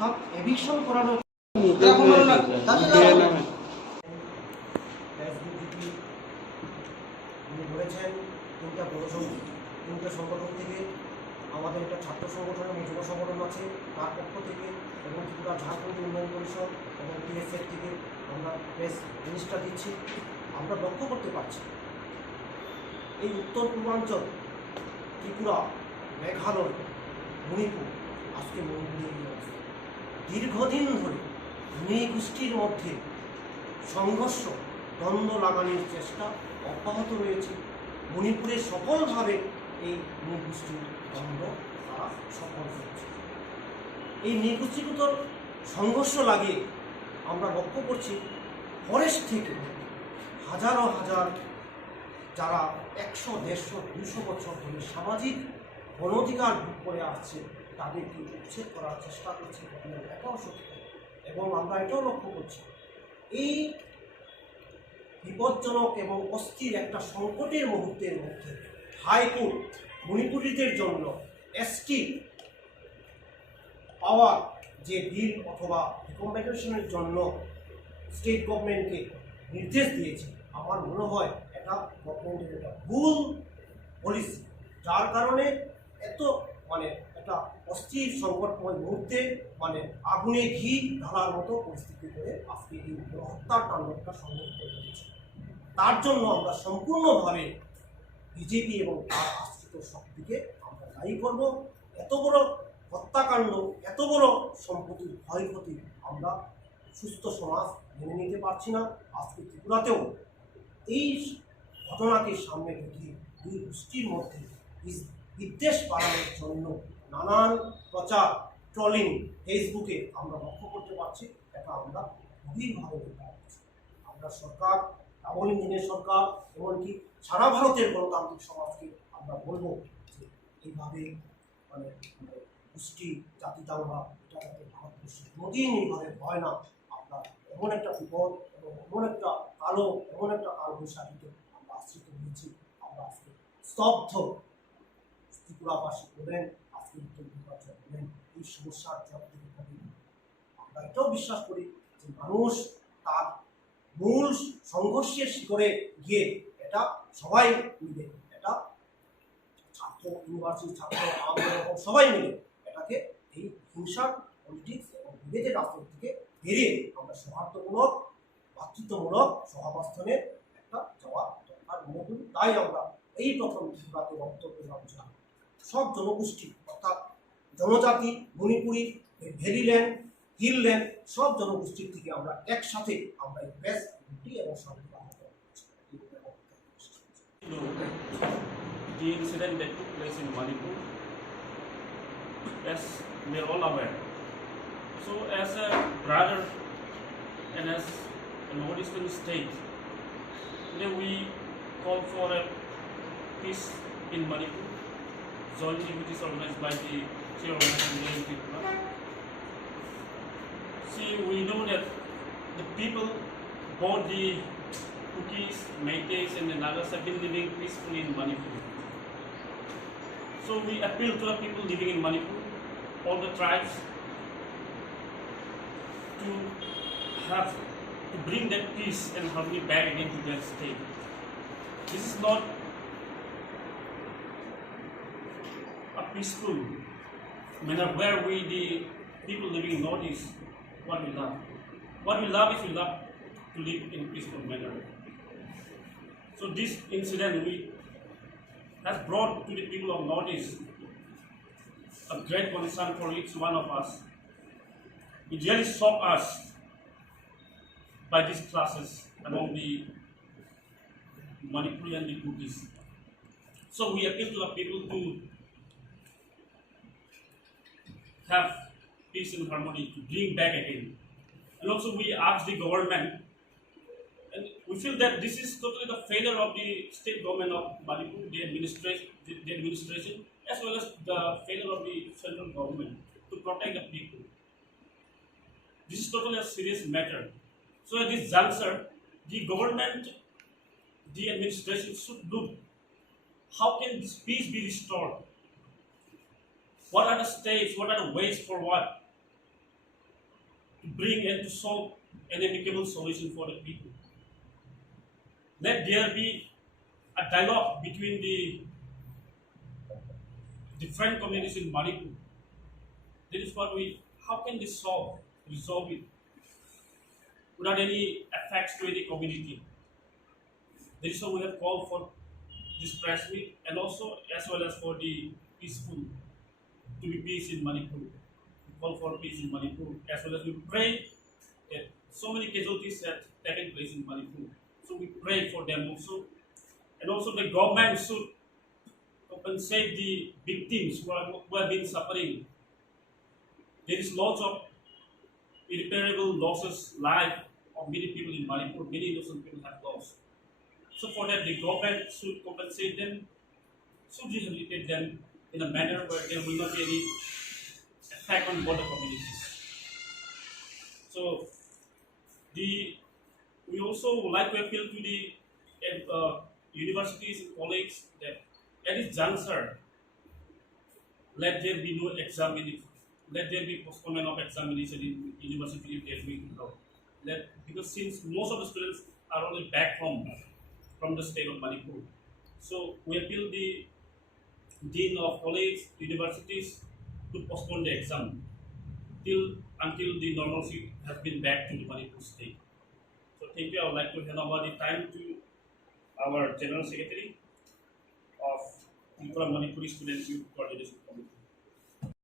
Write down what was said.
অর্থাৎ এভিকশন করানো বলেছেন তিনটা সংগঠন থেকে আমাদের একটা ছাত্র সংগঠন এবং যুব সংগঠন আছে তার পক্ষ থেকে এবং ত্রিপুরা ঝাড়খণ্ড উন্নয়ন পরিষদ এবং TSF থেকে আমরা প্রেস রিলিজটা দিচ্ছি। আমরা লক্ষ্য করতে পারছি এই উত্তর পূর্বাঞ্চল ত্রিপুরা, মেঘালয়, মণিপুর, আজকে মণিপুরে দীর্ঘদিন ধরে নৃগোষ্ঠীর মধ্যে সংঘর্ষ, দ্বন্দ্ব লাগানোর চেষ্টা অব্যাহত রয়েছে। মণিপুরে সফলভাবে এই নৃগোষ্ঠীর দ্বন্দ্ব তারা সফল হয়েছে। এই নৃগোষ্ঠীগত সংঘর্ষ লাগিয়ে আমরা লক্ষ্য করছি ফরেস্ট থেকে হাজারো হাজার যারা 100, 150, 200 বছর ধরে সামাজিক অনধিকার ভোগ করে আসছে তাদেরকে উচ্ছেদ করার চেষ্টা করছে এটাও সত্য। এবং আমরা এটাও লক্ষ্য করছি এই বিপজ্জনক এবং অস্থির একটা সংকটের মুহূর্তের মধ্যে হাইকোর্ট মণিপুরীদের জন্য ST পাওয়ার যে বিল অথবা রিকমেন্ডেশনের জন্য স্টেট গভর্নমেন্টকে নির্দেশ দিয়েছে, আমার মনে হয় এটা গভর্নমেন্টের একটা ভুল পলিসি, যার কারণে এত একটা অস্থির সংকটময় মুহূর্তে আগুনে ঘি ঢালার মতো পরিস্থিতি করে আজকে এই হত্যার তাণ্ডবটা সংঘটিত হয়েছে। তার জন্য আমরা সম্পূর্ণভাবে BJP এবং তার আশ্রিত শক্তিকে আমরা দায়ী করব। এত বড় হত্যাকাণ্ড, এত বড় সম্পত্তির ক্ষয়ক্ষতি আমরা সুস্থ সমাজ মেনে নিতে পারছি না। আজকে ত্রিপুরাতেও এই ঘটনাকে সামনে রেখে দুই গোষ্ঠীর মধ্যে বিদ্বেষ বাড়ানোর জন্য নানান প্রচার, ট্রলিং ফেসবুকে আমরা লক্ষ্য করতে পারছি। এটা আমরা গভীরভাবে দেখতে পাচ্ছি। আমরা সরকার, ডাবল ইঞ্জিনের সরকার, এমনকি সারা ভারতের গণতান্ত্রিক সমাজকে আমরা বলবো যে এইভাবে গোষ্ঠী জাতি দাঙ্গা এটা যাতে ভারতবর্ষে কোনোদিন এইভাবে হয় না। আমরা এমন একটা বিপদ এবং এমন একটা কালবৈশাখীতে আমরা আশ্রিত হয়েছি। আমরা আজকে স্তব্ধ। ত্রিপুরাবাসী বলেন, আজকে উত্তর পূর্বাঞ্চল বলেন, এই সমস্যার জট থেকে আমরা এটাও বিশ্বাস করি যে মানুষ তার মূল সংঘর্ষের শিখরে গিয়ে এটা সবাই মিলে, এটা ছাত্র, ইউনিভার্সিটি ছাত্র, এবং সবাই মিলে এটাকে এই হিংসার পলিটিক্স এবং বিভেদের রাস্তা থেকে বেরিয়ে আমরা সৌহার্দ্যমূলক, ভাতৃত্বমূলক সহাবস্থানে একটা যাওয়া দরকার মনে করি। তাই আমরা এই প্রথম ত্রিপুরাতে বক্তব্য আলোচনা সব জনগোষ্ঠী অর্থাৎ জনজাতি, মণিপুরি, ভ্যালিল্যান্ড, হিলল্যান্ড সব জনগোষ্ঠীর থেকে আমরা একসাথে আমরা এই প্রেস ইউনিটি এবং শান্তি The incident that took place in Manipur, as we are all aware. So as a brother and as a northeastern state, today we call for a peace in Manipur, jointly which is organized by the chairman. See, we know that the people, both the Kukis, Meiteis and the Nagas have been living peacefully in Manipur. So we appeal to the people living in Manipur, all the tribes, to bring that peace and harmony back again to their state. This is not a peaceful manner where we, the people living in Northeast, what we love. What we love is we love to live in a peaceful manner. So this incident has brought to the people of Northeast a great concern for each one of us. It really shocked us by these classes among the Manipuri and the Kukis. So we appeal to the people to have peace and harmony, to bring back again. And also we ask the government, and we feel that this is totally the failure of the state government of Manipur, the administration, as well as the failure of the central government to protect the people. This is totally a serious matter. So at this juncture, the government, the administration should look how can this peace be restored? What are the steps, what are the ways forward bring and to solve an amicable solution for the people. Let there be a dialogue between the different communities in Manipur. That is what we, how can this resolve it without any effects to any community? That is why we have called for this press meet and also as well as for the peaceful, to be peace in Manipur. We call for peace in Manipur as well as we pray that so many casualties have taken place in Manipur. So we pray for them also. And also the government should compensate the victims who have been suffering. There is lots of irreparable losses, life of many people in Manipur, many innocent people have lost. So for that, the government should compensate them, should rehabilitate them in a manner where there will not be any effect on border communities. So we also would like to appeal to the universities and colleges that at this juncture, let there be no examination, let there be postponement of examination in university if there will be no. Because since most of the students are already back from the state of Manipur, so we appeal the dean of colleges, universities to postpone the exam until the normalcy has been back to the Manipur state. So thank you. I would like to hand over the time to our General Secretary of Manipuri Students Youth Coordination Committee.